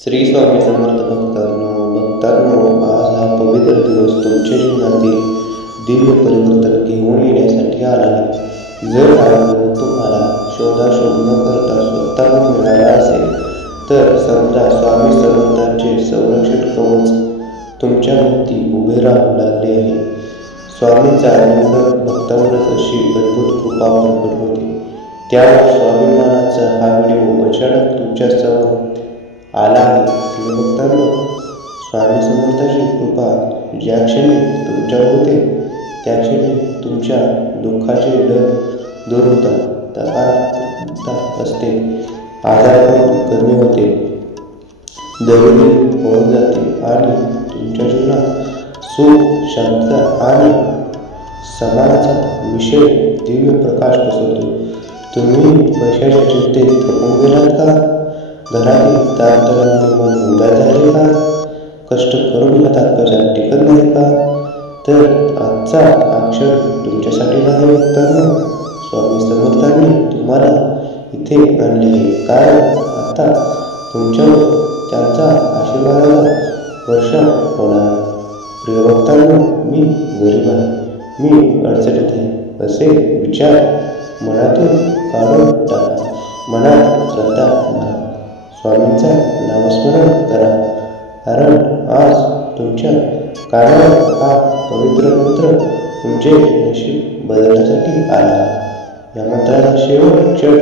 श्री स्वामी समर्थ भक्तांनो, आज हा पवित्र दिवस तुमच्या जीवनातील दिव्य परिवर्तन घेऊन येण्यासाठी आला आहे. जर हा अनुभव तुम्हाला शोधाशोध न करता स्वतः मिळाला असेल तर समजा स्वामी समर्थांचे संरक्षण कवच तुमच्या भोवती उभे राहू लागले आहे. स्वामींचा आनंद भक्तांवरच अशी अद्भुत कृपा प्रकट होते. त्यावर स्वाभिमानाचा हा व्हिडिओ अचानक तुमच्या समोर आला आहे. भक्तांनो, स्वामी समर्थाची कृपा ज्या क्षणी तुमच्यावर होते त्या क्षणी तुमच्या दुःखाचे ढग दूर होतात, तफावत असते, आजारपण कमी होते, दरिद्री पळून जाते आणि तुमच्या जीवनात सुख, शांतता आणि समाधानाचा विषय दिव्य प्रकाश पसरतो. तुम्ही पैशाच्या चिंतेत थकून गेलात का? घरातील ताणतणावाने मन उदास झाले का? कष्ट करून हातात पैसा टिकत नाही का? तर आजचा अक्षर तुमच्यासाठी आहे. भक्तांनो, स्वामी समर्थांनी तुम्हाला इथे आणले आहे, कारण आता तुमच्यावर त्यांचा आशीर्वादाचा वर्षा होणार. प्रिय भक्तांनो, मी गरीब आहे, मी अडचणीत आहे असे विचार मनातून काढून टाका. मनात श्रद्धा भरा, स्वामींचा नामस्मरण करा, कारण आज तुमच्या कानावर हा पवित्र मंत्र तुमचे नशीब बदलण्यासाठी आला. या मंत्राचा शेवट क्षण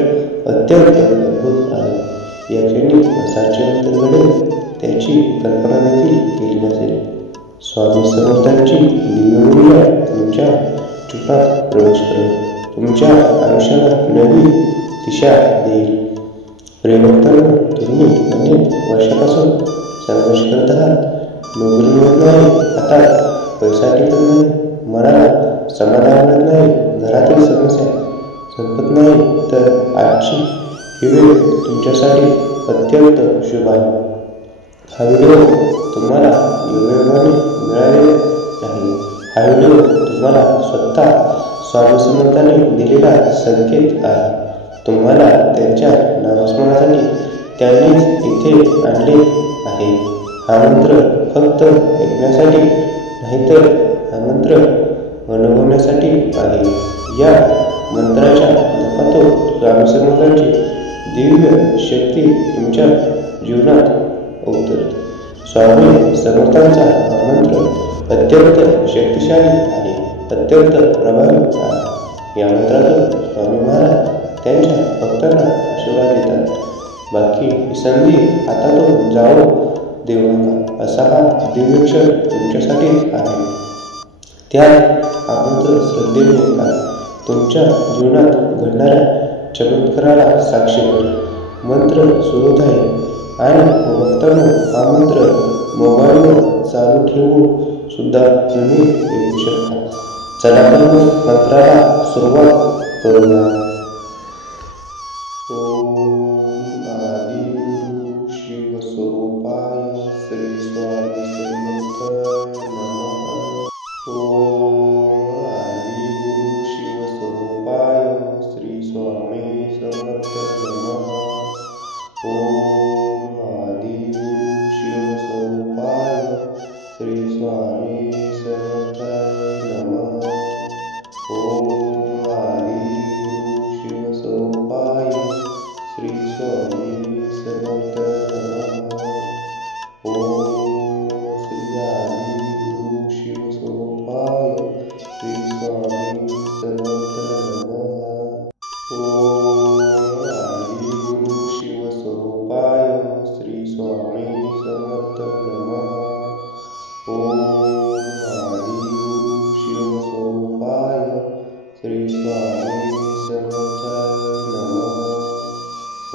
अत्यंत अद्भुत आहे. या क्षणी असाचे मंत्र घडेल त्याची कल्पना देखील केली नसेल. स्वामी समर्थांची दिव्य ऊर्जा तुमच्या जीवनात प्रवेश करेल, तुमच्या आयुष्याला नवी दिशा देईल. प्रिय भक्तांनो, तुम्ही अनेक वर्षापासून संघर्ष करत आहात. नोकरी मिळत नाही, हातात पैसा टिकत नाही, मनाला समाधान मिळत नाही, घरातील समस्या संपत नाही, तर आजची ही वेळ तुमच्यासाठी अत्यंत शुभ आहे. हा व्हिडिओ तुम्हाला योगायोगाने मिळालेला नाही. हा व्हिडिओ तुम्हाला स्वतः स्वामी समर्थांनी दिलेला संकेत आहे. तुम्हाला त्यांच्या नामस्मरणासाठी त्यांनीच इथे आणले आहे. हा मंत्र फक्त ऐकण्यासाठी नाही, तर हा मंत्र अनुभवण्यासाठी आहे. या मंत्राच्या जपातून स्वामी समर्थांची दिव्य शक्ती तुमच्या जीवनात अवतरते. स्वामी समर्थांचा हा मंत्र अत्यंत शक्तिशाली आहे, अत्यंत प्रभावी आहे. या मंत्रातून स्वामी महाराज त्यांच्या भक्तांना आशीर्वाद देतात. बाकी ही संधी हातातून जाऊ देऊ नका. असा हा दिव्य क्षण तुमच्यासाठीच आहे. त्यात हा मंत्र श्रद्धेने ऐका. तुमच्या जीवनात घडणाऱ्या चमत्काराला साक्षी बना. मंत्र सुरू आहे आणि भक्तांनो, हा मंत्र मोबाईलवर चालू ठेवून सुद्धा तुम्ही ऐकू शकता. चला तर मग मंत्राला सुरुवात करूया. ओम आदिगुरु शिवस्वरूपाय श्री स्वामी समर्थ नमः. ओम आदिगुरु शिवस्वरूपाय श्री स्वामी समर्थ नमः. ओम आदिगुरु शिवस्वरूपाय श्री स्वामी समर्थ नमः. ओम आदिगुरु शिवस्वरूपाय श्री स्वामी समर्थ नमः. ओम श्री आदिगुरु शिवस्वरूपाय श्री स्वामी समर्थ नमः. ओम आदिगुरु शिवस्वरूपाय श्री स्वामी समर्थ नमः. ओम आदिगुरु शिवस्वरूपाय श्री स्वामी समर्थ नमः.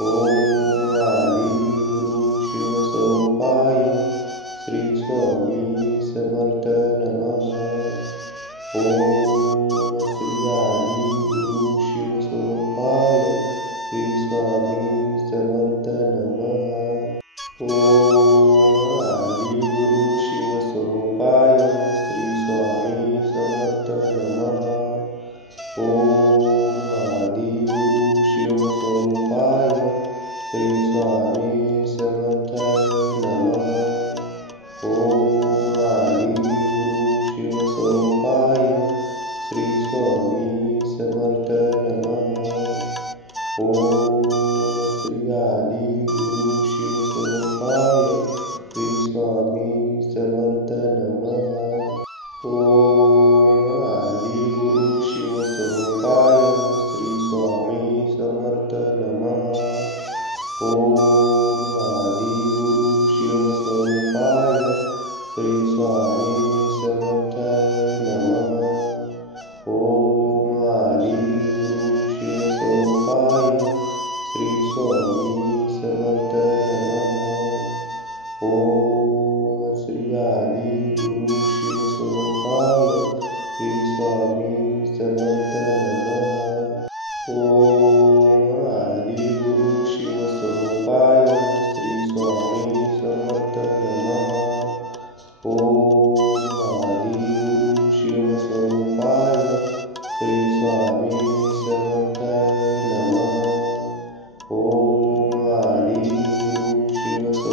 ओम आदिगुरु शिवस्वरूपाय श्री स्वामी समर्थ नमः. ओम श्री आदिगुरु शिवस्वरूपाय श्री स्वामी समर्थ नमः. ओम आदिगुरु शिवस्वरूपाय श्री स्वामी समर्थ नमः. ओम आदिगुरु शिवस्वरूपाय श्री स्वामी समर्थ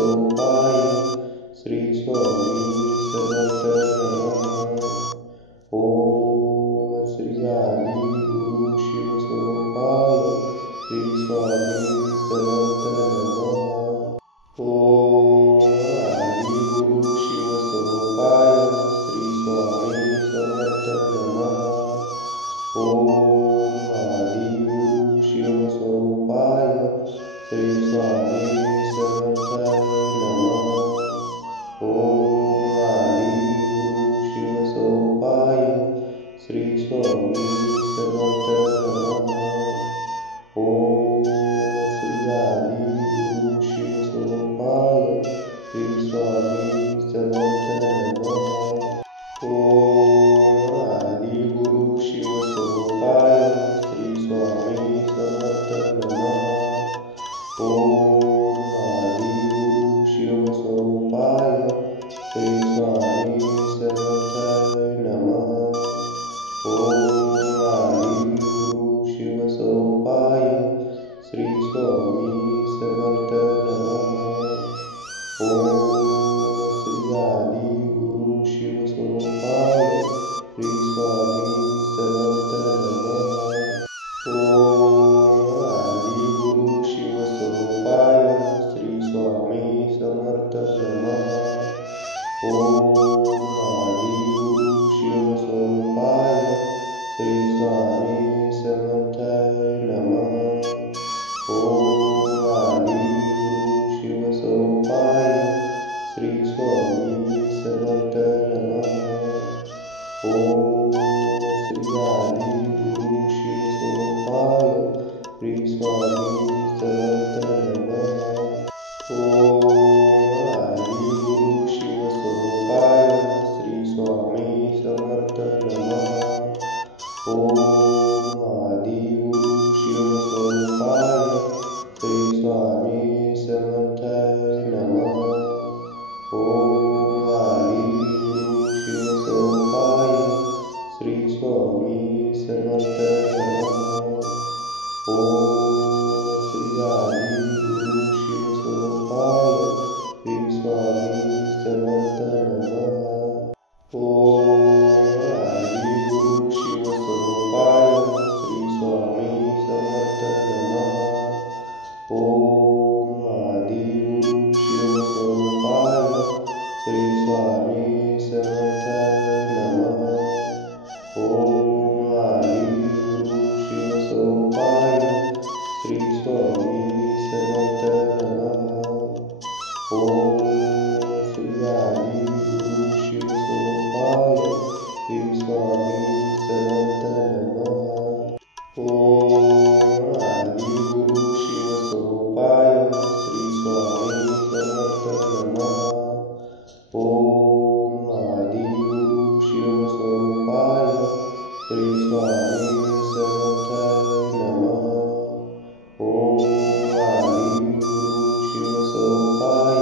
शिवस्वरूपाय श्री स्वामी समर्थ नमः. ओम श्री आदि गुरु शिवस्वरूपाय श्री स्वामी समर्थ नमः. ओम आदि गुरु शिवस्वरूपाय श्री स्वामी समर्थ नमः. ओम आदि गुरु शिवस्वरूपाय श्री स्वामी समर्थ नमः. ओम आदि गुरु शिवस्वरूपाय श्री स्वामी समर्थ नमः. ओम श्री आदि गुरु शिवस्वरूपाय श्री स्वामी समर्थ नमः. ओम आदि गुरु शिवस्वरूपाय श्री स्वामी समर्थ नमः. ओम आदि गुरु शिवस्वरूपाय श्री स्वामी समर्थ नमः. ओम आदि गुरु शिवस्वरूपाय श्री स्वामी समर्थ नमः. ओम श्री आदि गुरु शिवस्वरूपाय श्री स्वामी समर्थ नमः. ओम आदि गुरु शिवस्वरूपाय श्री स्वामी समर्थ नमः. ओम आदि गुरु शिवस्वरूपाय श्री स्वामी समर्थ नमः. ओम आदि गुरु शिवस्वरूपाय श्री स्वामी समर्थ नमः. ओम श्री आदि गुरु शिवस्वरूपाय श्री स्वामी समर्थ नमः. ओम आदि गुरु शिवस्वरूपाय श्री स्वामी समर्थ नमः. ओम आदि गुरु शिवस्वरूपाय श्री स्वामी समर्थ नमः. ओम आदि गुरु शिवस्वरूपाय श्री स्वामी समर्थ नमः. ओम श्री आदि गुरु शिवस्वरूपाय श्री स्वामी समर्थ नमः. ओम आदि गुरु शिवस्वरूपाय श्री स्वामी समर्थ नमः. ओम आदि गुरु शिवस्वरूपाय श्री स्वामी समर्थ नमः. ओम आदि गुरु शिवस्वरूपाय श्री स्वामी समर्थ नमः. ओम श्री आदि गुरु शिवस्वरूपाय श्री स्वामी समर्थ नमः. ओम आदि गुरु शिवस्वरूपाय श्री स्वामी समर्थ नमः. ओम आदि गुरु शिवस्वरूपाय श्री स्वामी समर्थ नमः. ओम आदि गुरु शिवस्वरूपाय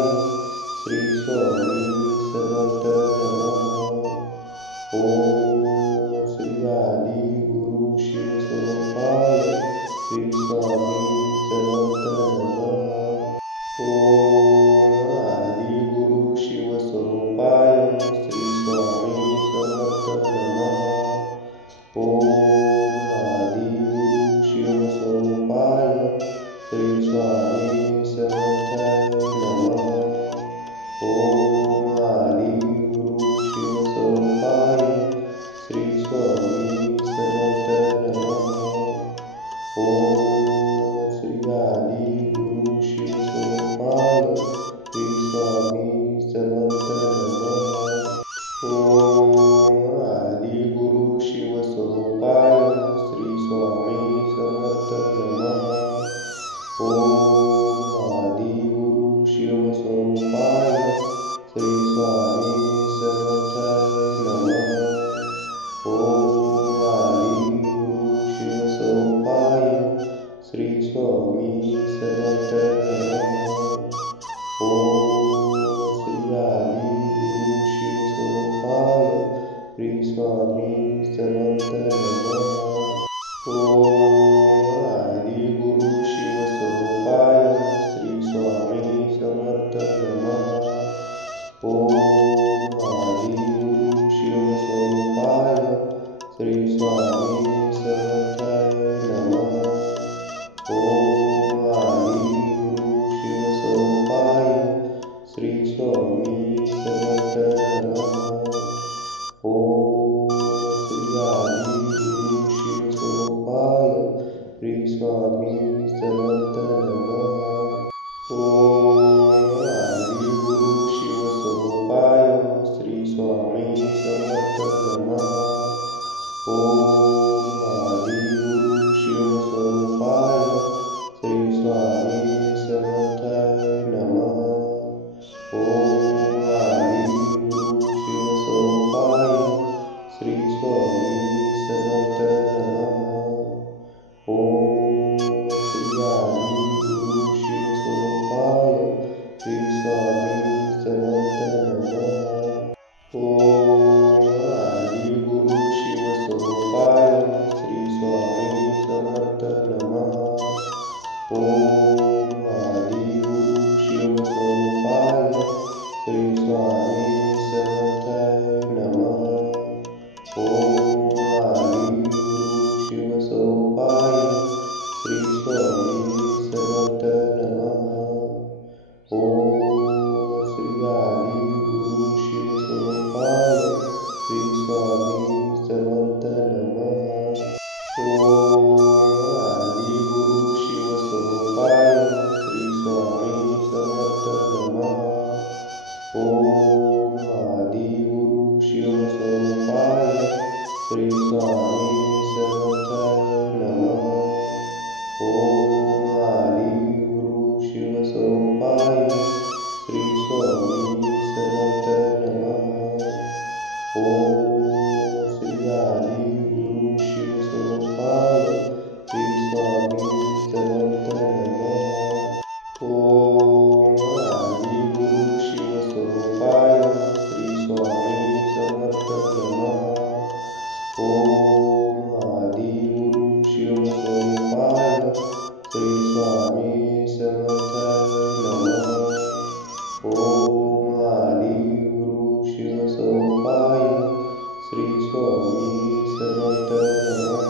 ओम आदि गुरु शिवस्वरूपाय श्री स्वामी समर्थ नमः.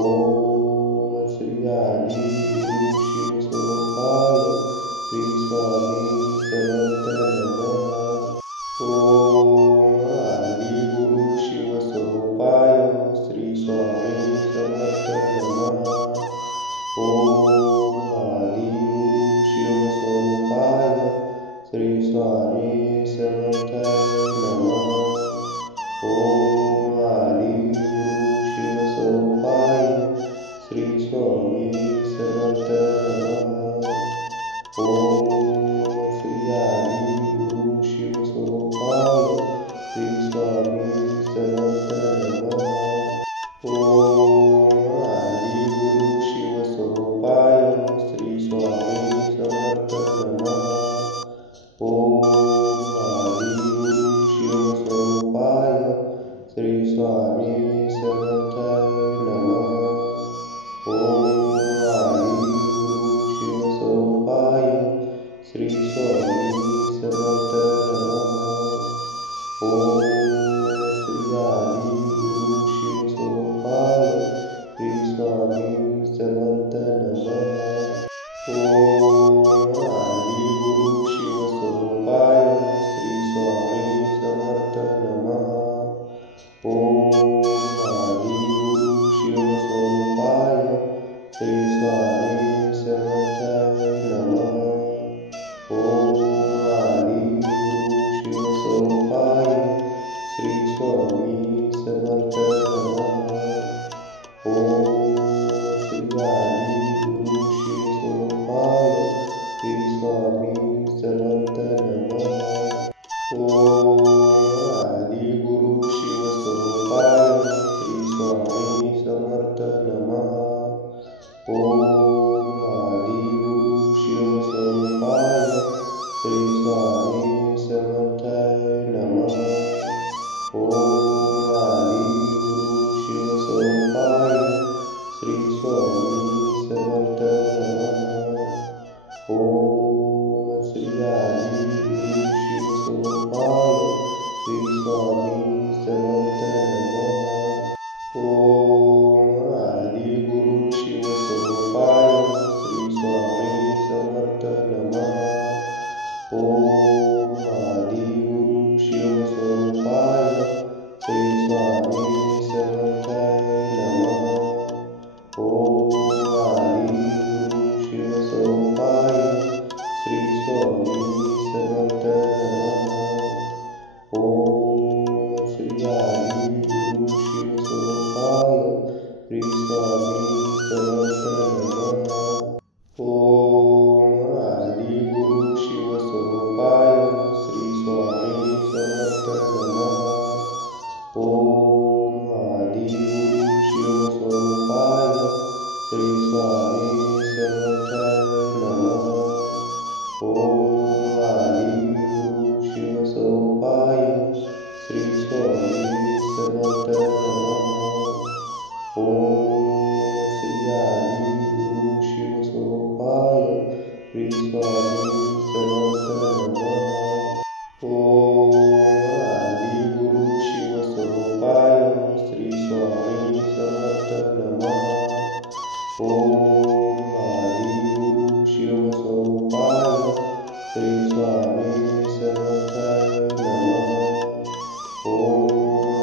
ओम श्री आदि गुरु शिवस्वरूपाय श्री स्वामी समर्थ नमः. ओम आदि गुरु शिवस्वरूपाय श्री स्वामी समर्थ नमः. ओम आदि गुरु शिवस्वरूपाय श्री स्वामी समर्थ नमः. ओम आदि गुरु शिवस्वरूपाय श्री स्वामी समर्थ नमः. ओम श्री आदि गुरु शिवस्वरूपाय श्री स्वामी समर्थ नमः. ओम आदि गुरु शिवस्वरूपाय श्री स्वामी समर्थ नमः. ओम आदि गुरु शिवस्वरूपाय श्री स्वामी समर्थ नमः. ओम आदि गुरु शिवस्वरूपाय श्री स्वामी समर्थ नमः. ओम श्री आदि गुरु शिवस्वरूपाय श्री स्वामी समर्थ नमः. ओम आदि गुरु शिवस्वरूपाय श्री स्वामी समर्थ नमः. ओम आदि गुरु शिवस्वरूपाय श्री स्वामी समर्थ नमः. ओम आदि गुरु शिवस्वरूपाय श्री स्वामी समर्थ नमः. ओम श्री आदि गुरु शिवस्वरूपाय श्री स्वामी समर्थ नमः. ओम आदि गुरु शिवस्वरूपाय श्री स्वामी समर्थ नमः. ओम आदि गुरु शिवस्वरूपाय श्री स्वामी समर्थ नमः. ओम आदि गुरु शिवस्वरूपाय श्री स्वामी समर्थ नमः. ओम श्री आदि गुरु शिवस्वरूपाय श्री स्वामी समर्थ नमः. ओम आदि गुरु शिवस्वरूपाय श्री स्वामी समर्थ नमः. ओम आदि गुरु शिवस्वरूपाय श्री स्वामी समर्थ नमः. ओम आदि गुरु शिवस्वरूपाय श्री स्वामी समर्थ नमः. ओम श्री आदि गुरु शिवस्वरूपाय श्री स्वामी समर्थ नमः. ओम आदि गुरु शिवस्वरूपाय श्री स्वामी समर्थ नमः. ओम आदि गुरु शिवस्वरूपाय श्री स्वामी समर्थ नमः. ओम आदि गुरु शिवस्वरूपाय श्री स्वामी समर्थ नमः. ओम श्री आदि गुरु शिवस्वरूपाय श्री स्वामी समर्थ नमः. ओम आदि गुरु शिवस्वरूपाय श्री स्वामी समर्थ नमः. ओम आदि गुरु शिवस्वरूपाय श्री स्वामी समर्थ नमः. ओम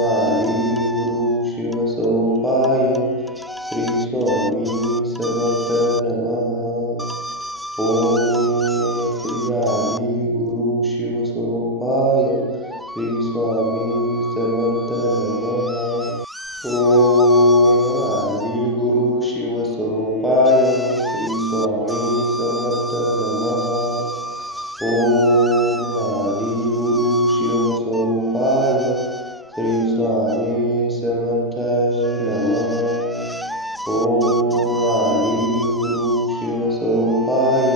आदि गुरु शिवस्वरूपाय श्री स्वामी समर्थ नमः. ओम श्री आदि गुरु शिवस्वरूपाय श्री स्वामी समर्थ नमः. ओम आदि गुरु शिवस्वरूपाय श्री स्वामी समर्थ नमः. ओम आदि गुरु शिवस्वरूपाय श्री स्वामी समर्थ नमः. ओम आदि गुरु शिवस्वरूपाय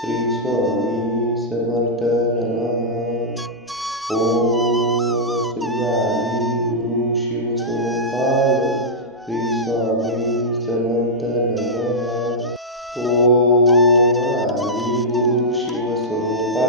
श्री स्वामी समर्थ नमः. ओम श्री आदि गुरु शिवस्वरूपाय श्री स्वामी समर्थ नमः. ओम आदि गुरु शिवस्वरूपाय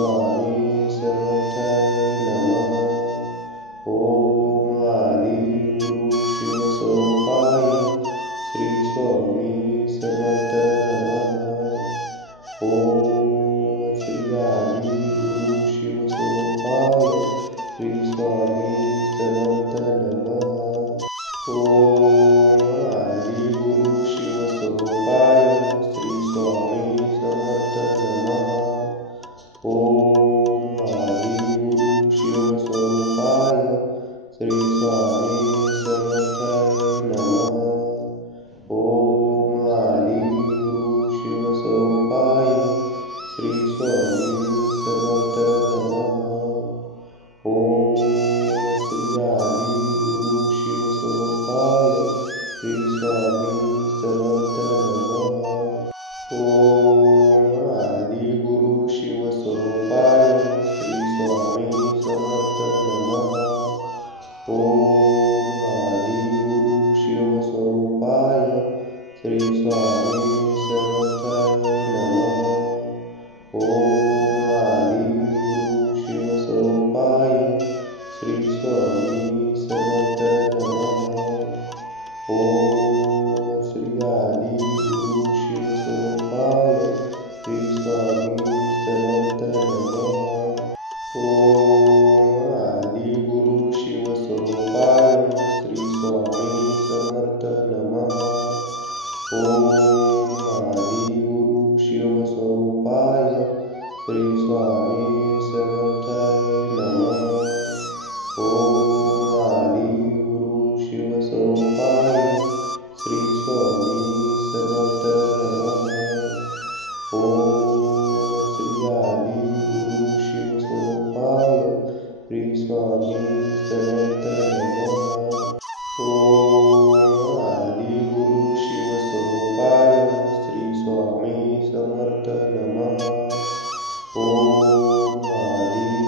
स्वामी समर्थाय नमः. ओम आदि गुरु शिवस्वरूपाय श्री स्वामी समर्थ नमः. ओम श्री आदि गुरु शिवस्वरूपाय श्री स्वामी समर्थ नमः. ओम आदि गुरु शिवस्वरूपाय श्री स्वामी समर्थ नमः. ओम आदि गुरु शिवस्वरूपाय श्री स्वामी समर्थाय नमः. ओम आदि गुरु शिवस्वरूपाय श्री स्वामी समर्थ नमः. ओम श्री आदि गुरु शिवस्वरूपाय श्री स्वामी समर्थ नमः. ओम आदि गुरु शिवस्वरूपाय श्री स्वामी समर्थ नमः. ओम आदि गुरु शिवस्वरूपाय श्री स्वामी समर्थाय नमः. ओम आदि गुरु शिवस्वरूपाय श्री स्वामी समर्थ नमः. ओम श्री आदि गुरु शिवस्वरूपाय श्री स्वामी समर्थ नमः. ओम आदि गुरु शिवस्वरूपाय श्री स्वामी समर्थ नमः. ओम आदि गुरु शिवस्वरूपाय श्री स्वामी समर्थाय नमः. ओम आदि गुरु शिवस्वरूपाय श्री स्वामी समर्थ नमः. ओम श्री आदि गुरु शिवस्वरूपाय श्री स्वामी समर्थ नमः. ओम आदि गुरु शिवस्वरूपाय श्री स्वामी समर्थ नमः. ओम आदि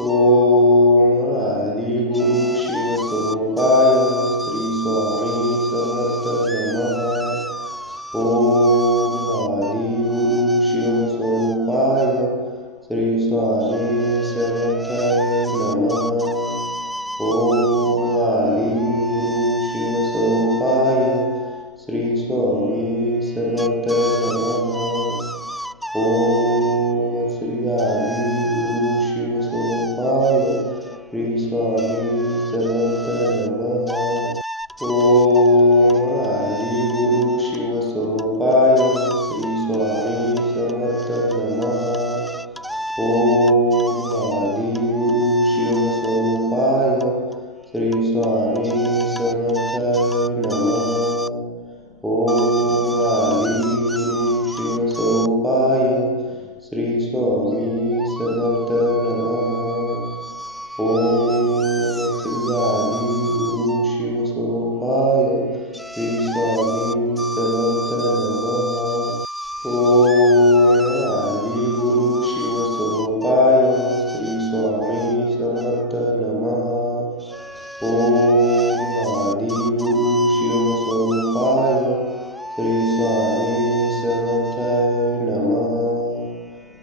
ओम आदि गुरु शिवस्वरूपाय श्री स्वामी समर्थ नमः। ओम आदि गुरु शिवस्वरूपाय श्री स्वामी समर्थाय नमः। ओम आदि गुरु शिवस्वरूपाय श्री स्वामी समर्थ नमः। ओम श्री आदि गुरु शिवस्वरूपाय श्री स्वामी समर्थ नमः। ओम आदि गुरु शिवस्वरूपाय श्री स्वामी समर्थ नमः। ओम आदि गुरु शिवस्वरूपाय श्री स्वामी समर्थाय नमः। ओम आदि गुरु शिवस्वरूपाय श्री स्वामी समर्थ नमः। ओम श्री आदि गुरु शिवस्वरूपाय श्री स्वामी समर्थ नमः। ओम आदि गुरु शिवस्वरूपाय श्री स्वामी समर्थ नमः। ओम आदि गुरु शिवस्वरूपाय श्री स्वामी समर्थाय नमः।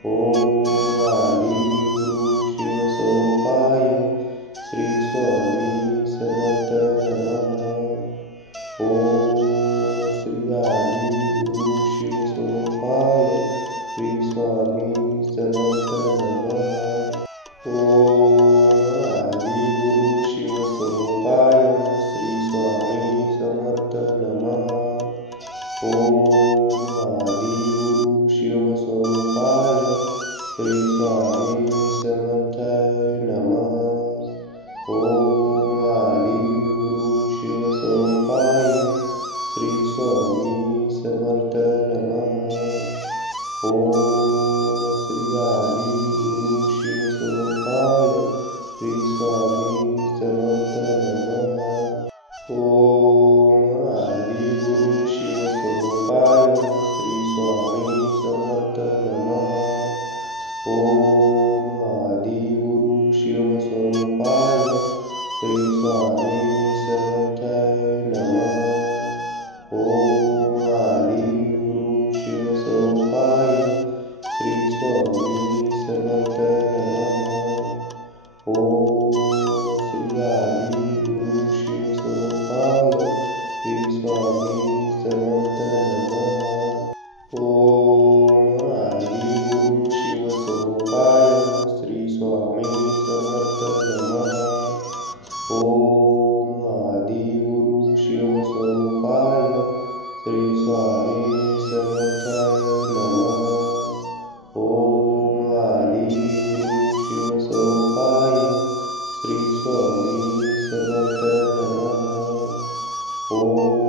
ओम आदि गुरु शिवस्वरूपाय श्री स्वामी समर्थ नमः। ओम श्री आदि गुरु शिवस्वरूपाय श्री स्वामी समर्थ नमः। ओम आदि गुरु शिवस्वरूपाय श्री स्वामी समर्थ नमः। ओम आदि गुरु शिवस्वरूपाय श्री स्वामी समर्थाय नमः। ओम आदि गुरु शिवस्वरूपाय श्री स्वामी समर्थ नमः। ओम श्री आदि गुरु शिवस्वरूपाय श्री स्वामी समर्थ नमः। ओम आदि गुरु शिवस्वरूपाय श्री स्वामी समर्थ नमः। ओम आदि गुरु शिवस्वरूपाय श्री स्वामी समर्थाय नमः। ओम आदि गुरु शिवस्वरूपाय श्री स्वामी समर्थ नमः। ओम श्री आदि गुरु शिवस्वरूपाय श्री स्वामी समर्थ नमः। ओम आदि गुरु शिवस्वरूपाय श्री स्वामी समर्थ नमः। ओम आदि गुरु शिवस्वरूपाय श्री स्वामी समर्थाय नमः। ओम आदि गुरु शिवस्वरूपाय श्री स्वामी समर्थ नमः। ओम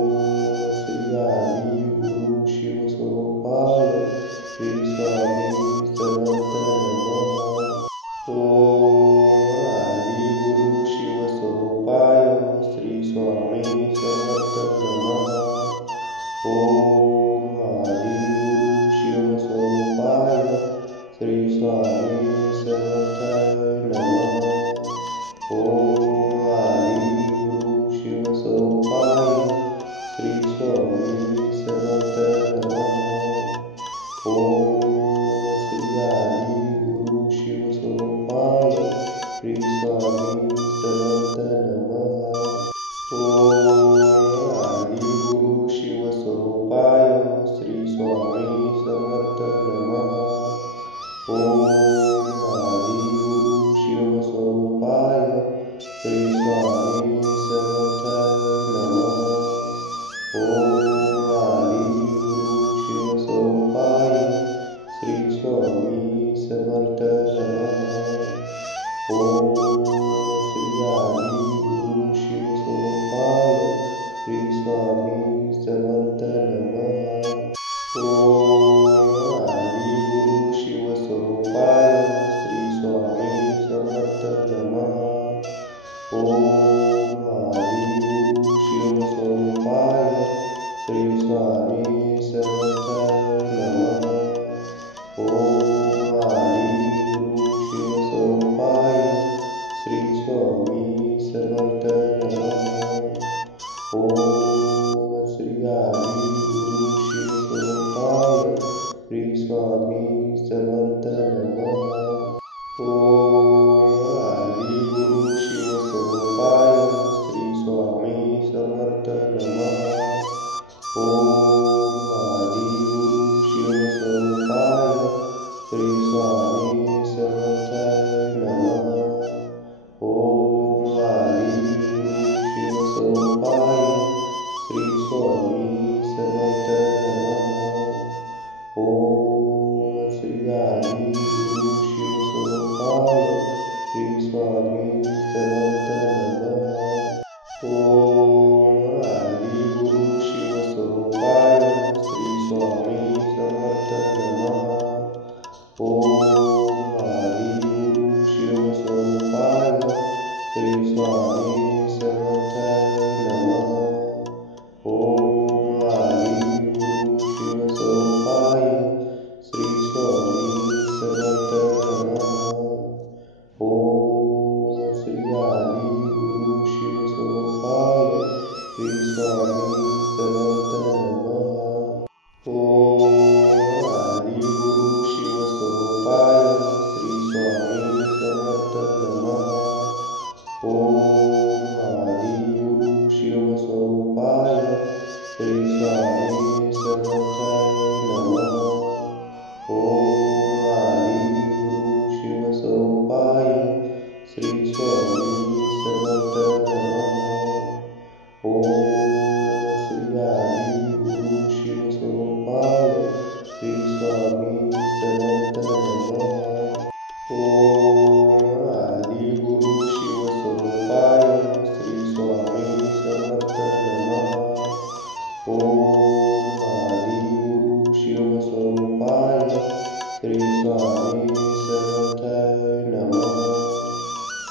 श्री आदि गुरु शिवस्वरूपाय श्री स्वामी समर्थ नमः। ओम आदि गुरु शिवस्वरूपाय श्री स्वामी समर्थ नमः। ओम आदि गुरु शिवस्वरूपाय श्री स्वामी समर्थाय नमः। ओम आदि गुरु शिवस्वरूपाय श्री स्वामी समर्थ नमः। ओम श्री आदि गुरु शिवस्वरूपाय श्री स्वामी समर्थ नमः। ओम आदि गुरु शिवस्वरूपाय श्री स्वामी समर्थ नमः। ओम आदि गुरु शिवस्वरूपाय श्री स्वामी समर्थाय नमः। ओम आदि गुरु शिवस्वरूपाय श्री स्वामी समर्थ नमः। ओम श्री आदि गुरु शिवस्वरूपाय श्री स्वामी समर्थ नमः। ओम आदि गुरु शिवस्वरूपाय श्री स्वामी समर्थ नमः। ओम आदि गुरु शिवस्वरूपाय श्री स्वामी समर्थाय नमः। ओम आदि गुरु शिवस्वरूपाय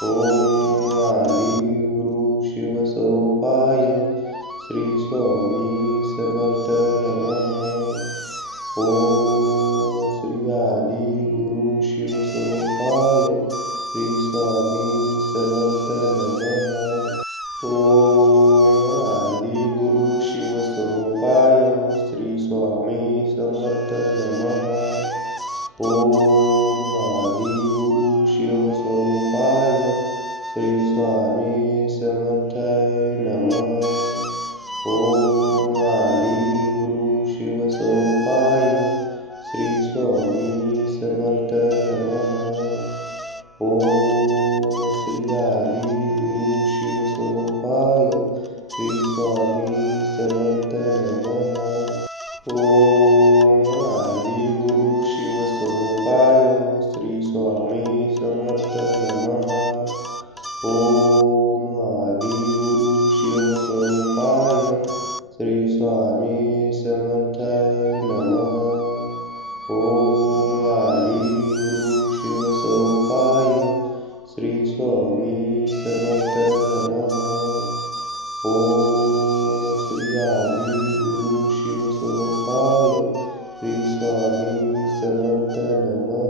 ओम आदि गुरु शिवस्वरूपाय श्री स्वामी समर्थ नमः. ओम श्री आदि गुरु शिवस्वरूपाय श्री स्वामी समर्थ नमः. ओम आदि गुरु शिवस्वरूपाय श्री स्वामी समर्थ नमः. ओम आदि गुरु शिवस्वरूपाय श्री स्वामी समर्थ नमः. ओम आदि गुरु शिवस्वरूपाय श्री स्वामी समर्थ नमः. ओम श्री आदि गुरु शिवस्वरूपाय श्री स्वामी समर्थ नमः. ओम आदि गुरु शिवस्वरूपाय श्री स्वामी समर्थ नमः. ओम आदि गुरु शिवस्वरूपाय श्री स्वामी समर्थ नमः. ओम आदि गुरु शिवस्वरूपाय श्री स्वामी समर्थ नमः. ओम श्री आदि गुरु शिवस्वरूपाय श्री स्वामी समर्थ नमः.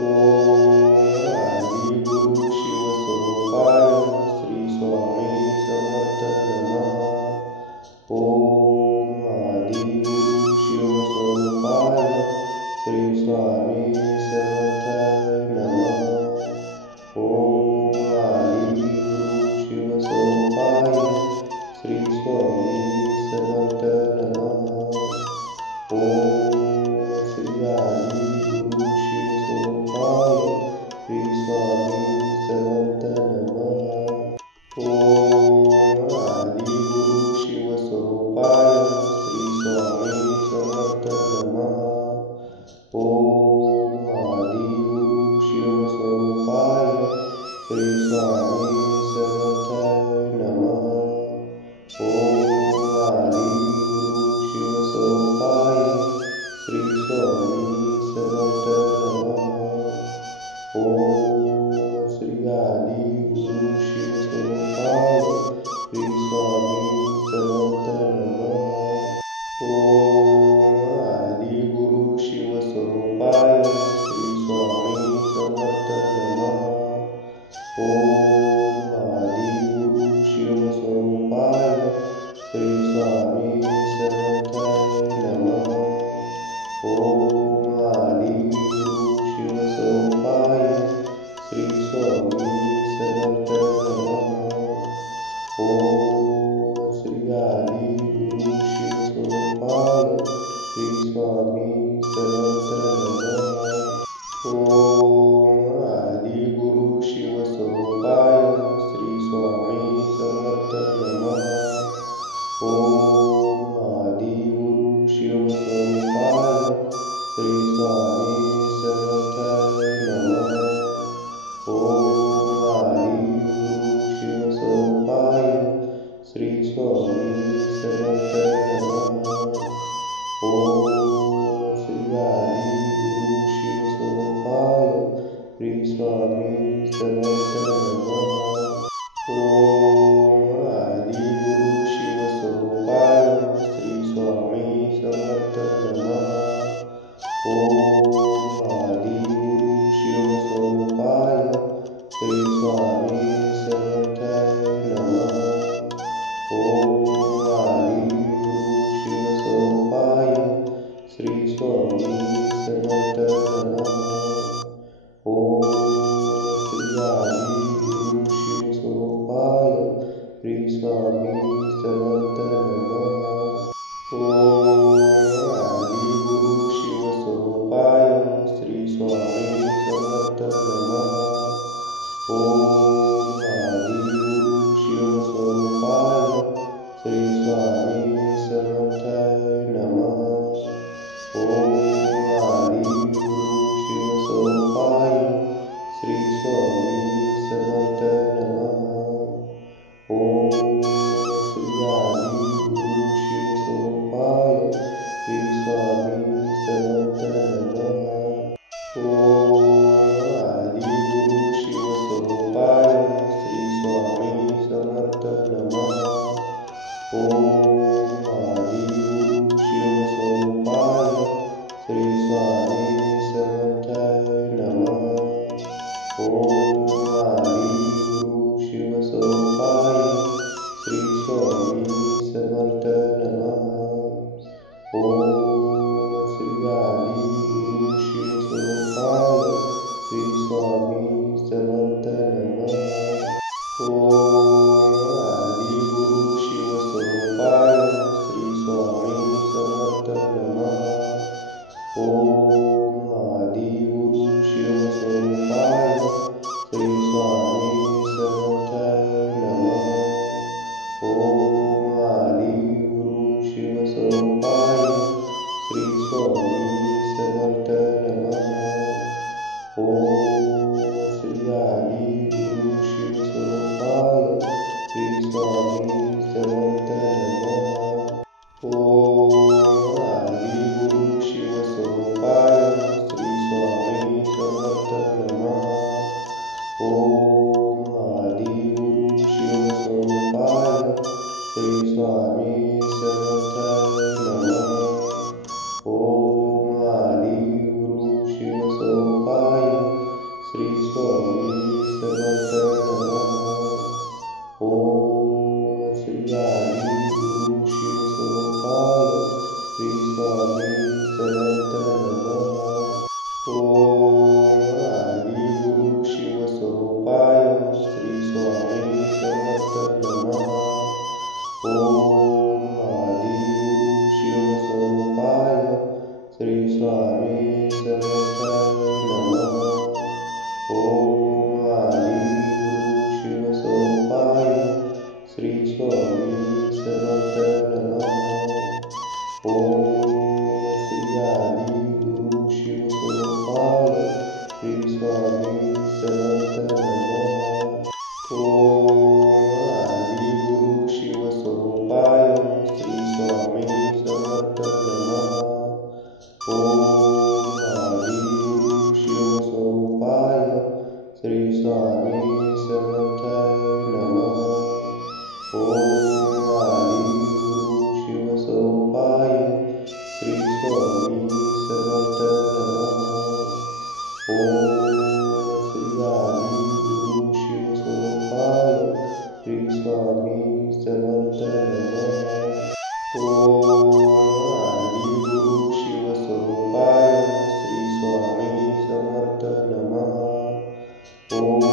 ओम आदि गुरु शिवस्वरूपाय श्री स्वामी समर्थ नमः. ओम आदि गुरु शिवस्वरूपाय श्री स्वामी समर्थ नमः. ओम आदि गुरु शिवस्वरूपाय श्री स्वामी समर्थ नमः. ओम श्री आदि गुरु शिवस्वरूपाय श्री स्वामी समर्थ नमः. ओम आदि गुरु शिवस्वरूपाय श्री स्वामी समर्थ नमः. ओम आदि गुरु शिवस्वरूपाय श्री स्वामी समर्थ नमः. ओम आदि गुरु शिवस्वरूपाय श्री स्वामी समर्थ नमः. ओम श्री आदि गुरु शिवस्वरूपाय श्री स्वामी समर्थ नमः. ओम आदि गुरु शिवस्वरूपाय श्री स्वामी समर्थ नमः. ओम आदि गुरु शिवस्वरूपाय श्री स्वामी समर्थ नमः. ओम आदि गुरु शिवस्वरूपाय श्री स्वामी समर्थ नमः. ओम श्री आदि गुरु शिवस्वरूपाय श्री स्वामी समर्थ नमः. ओम आदि गुरु शिवस्वरूपाय श्री स्वामी समर्थ नमः. ओम आदि गुरु शिवस्वरूपाय श्री स्वामी समर्थ नमः. ओम आदि गुरु शिवस्वरूपाय श्री स्वामी समर्थ नमः. ओम श्री आदि गुरु शिवस्वरूपाय श्री स्वामी समर्थ नमः. ओम आदि गुरु शिवस्वरूपाय श्री स्वामी समर्थ नमः. ओम आदि गुरु शिवस्वरूपाय श्री स्वामी समर्थ नमः. ओम आदि गुरु शिवस्वरूपाय श्री स्वामी समर्थ नमः. ओम श्री आदि गुरु शिवस्वरूपाय श्री स्वामी समर्थ नमः. ओम आदि गुरु शिवस्वरूपाय श्री स्वामी समर्थ नमः. ओम आदि गुरु शिवस्वरूपाय श्री स्वामी समर्थ नमः. ओम आदि गुरु शिवस्वरूपाय श्री स्वामी समर्थ नमः. ओम श्री स्वामी समर्थ नमः. ओम आदि गुरु शिवसोपाय श्री स्वामी समर्थ नमः. ओम श्री आदि गुरु शिवसोपाय श्री स्वामी समर्थ नमः. ओम आदि गुरु शिवसोपाय श्री स्वामी समर्थ नमः. ओम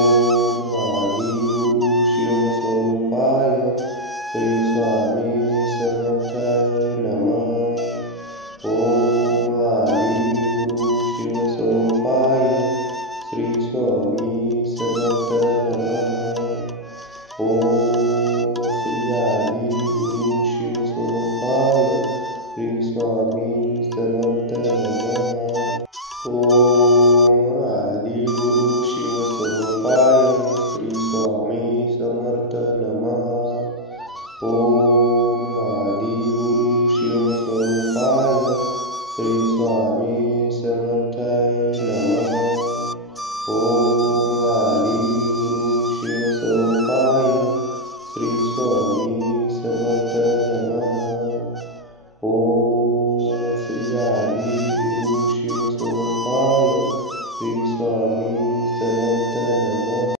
आदि गुरु शिवसोपाय श्री स्वामी समर्थ नमः. ओम आदि गुरु शिवसोपाय श्री स्वामी समर्थ नमः. ओम श्री आदि गुरु शिवसोपाय श्री स्वामी समर्थ नमः. ओम